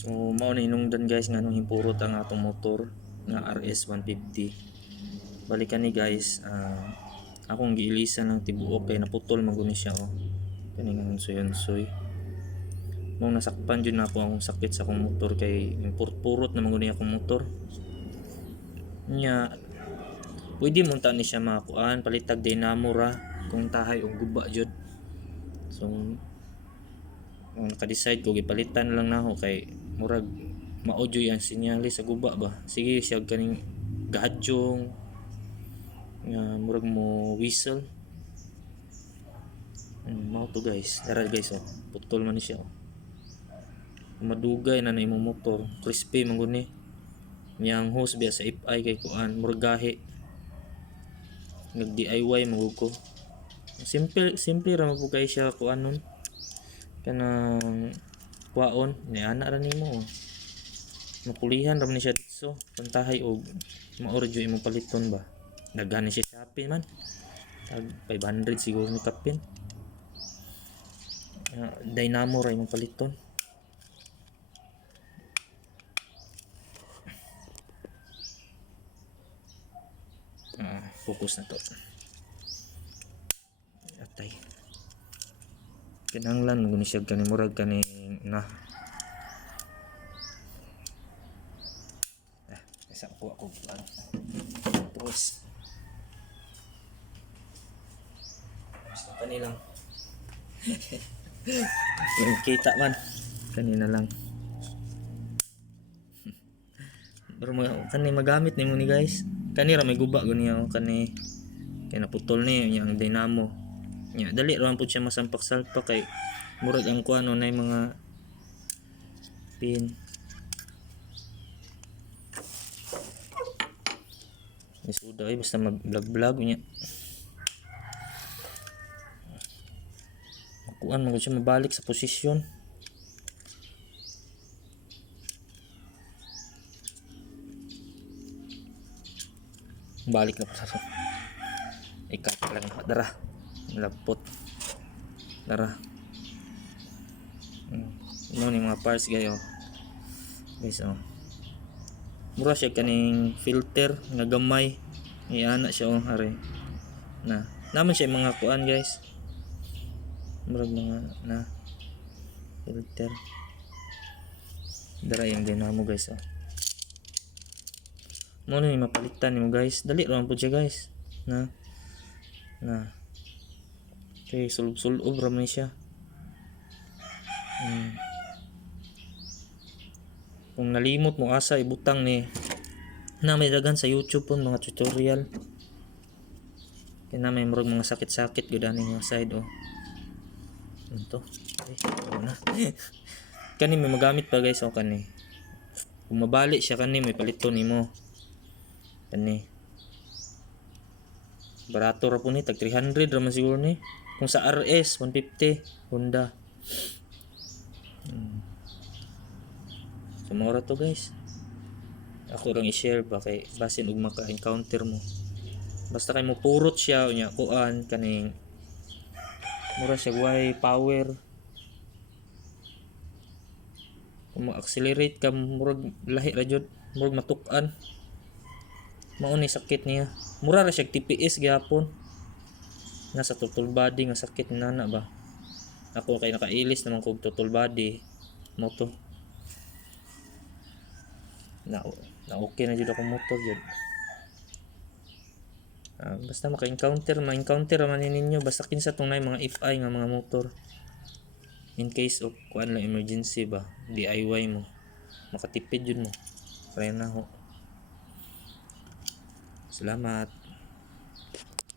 So mao na inungdan guys nga nung himpurot ang atong motor nga RS 150. Balikan ni guys, akong giilisan ng tibuok kay naputol man guni siya oh. Kani nga unsoy-unsoy. Mao nasakpan jud nako akong sakit sa akong motor kay impurot-purot na man guni akong motor. Nya pwede mo ta ni siya makuan palitag dynamo ra kung tahay og guba jud. So naka-decide ko gipalitan lang nako kay murag ma-audio ang sinyalis sa guba ba. Sige siya kaning gahadyong nga murag mo whistle. Mao to guys. Tara guys oh. Putol man ni siya oh. Madugay na imong motor, crispy man gud ni. Yang hose biya sa FI kay kuan murag gahi. Nag DIY magud ko. Simple ra mo kay siya kuan nun. Kanang kuaon ni ana ra nimo. Mapulihan ra man siya dito. Pantahay og maorjo imong paliton ba. Daghan siya Shopee man. Tag 500 siguro ni kapin. Dynamo ra imong paliton. Focus na to. Atay. Kinahanglan guni siya kani murag kani na. Isa ko lang. Terus. Basta kani lang. Kita man. Kanina lang. Pero kani magamit nimo ni guys. Kani ra may guba guni ako kani kay naputol ni yang dynamo. Nya dali ra man pud siya masampak-salpak kay murag ang kuano nay mga pin. Isuda ay basta mag-vlog nya. Kuan mo siya mabalik sa posisyon. Balik na po sa ikat lang dara lapot dara no ni mga parts gayo guys oh mura siya kaning filter nga gamay iana siya oh are na naman siya mga kuan guys murag mga na filter dara yung dynamo guys oh mo ni mapalitan nimo guys dali ra man pud siya guys na okay sulub-sulub ra man siya kung nalimot mo asa ibutang ni na may dagan sa YouTube pun mga tutorial kaya na may murag mga sakit-sakit gud ani nga side oh ito na kani may magamit pa guys oh kani kung mabali siya kani may paliton nimo kani barato ra po ni tag 300 ra man siguro ni kung sa RS 150 Honda so mura to guys ako lang i-share ba kay basin og maka-encounter mo basta kay mo purot siya unya kuan kaning mura siya way power kung mo-accelerate ka murag lahi ra jud murag matuk-an mao ni sakit niya mura ra siya TPS gyapon nasa total body nga sakit nana ba ako kay nakailis naman kog total body mo to na okay na jud ako motor jud basta maka-encounter man ninyo basta kinsa tong nay mga FI nga mga motor in case of kuan lang emergency ba DIY mo makatipid jud mo kaya na ho. Salamat.